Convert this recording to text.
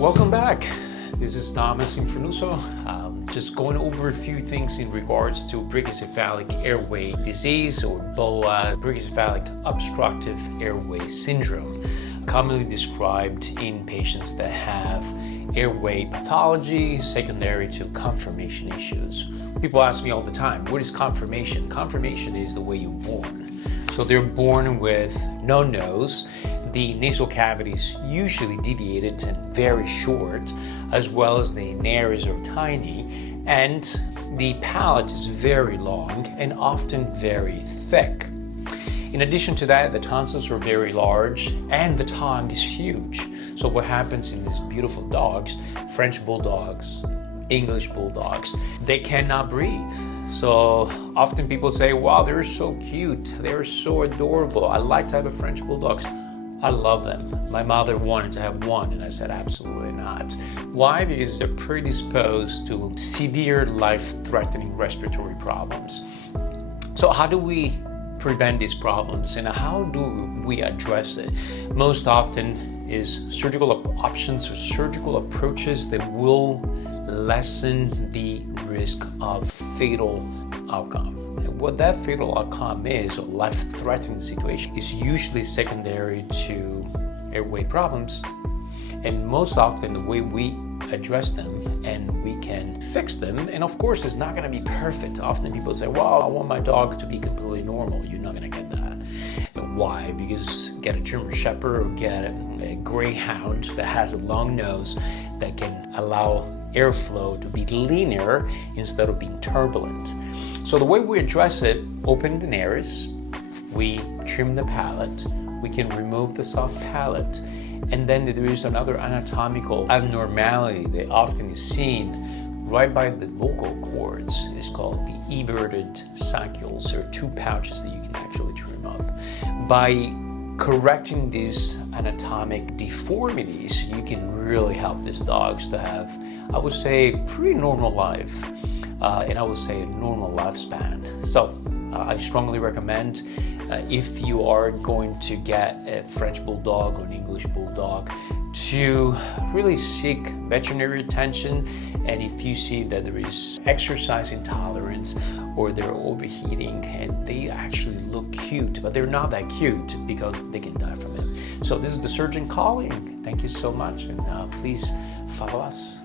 Welcome back. This is Thomas Infernuso. Just going over a few things in regards to brachycephalic airway disease, or BOAS, brachycephalic obstructive airway syndrome, commonly described in patients that have airway pathology secondary to conformation issues. People ask me all the time, what is conformation? Conformation is the way you're born. So they're born with no nose. The nasal cavity is usually deviated and very short, as well as the nares are tiny, and the palate is very long and often very thick. In addition to that, the tonsils are very large and the tongue is huge. So what happens in these beautiful dogs, French bulldogs, English bulldogs, they cannot breathe. So often people say, wow, they're so cute, they're so adorable, I like to have a French bulldogs. I love them. My mother wanted to have one, and I said absolutely not. Why? Because they're predisposed to severe life-threatening respiratory problems. So how do we prevent these problems, and how do we address it? Most often is surgical options or surgical approaches that will lessen the risk of fatal outcome. And what that fatal outcome is, or life-threatening situation, is usually secondary to airway problems. And most often the way we address them and we can fix them, and of course it's not going to be perfect. Often people say, well, I want my dog to be completely normal. You're not going to get that. And why? Because get a German Shepherd or get a Greyhound that has a long nose that can allow airflow to be linear instead of being turbulent. So the way we address it, open the nares, we trim the palate, we can remove the soft palate, and then there is another anatomical abnormality that often is seen right by the vocal cords. It's called the everted saccules. There are two pouches that you can actually trim up. By correcting these anatomic deformities, you can really help these dogs to have, I would say, pretty normal life, and I would say a normal lifespan. So I strongly recommend, if you are going to get a French Bulldog or an English Bulldog, to really seek veterinary attention. And if you see that there is exercise intolerance or they're overheating and they actually look cute, but they're not that cute because they can die from it. So this is the surgeon calling. Thank you so much, and please follow us.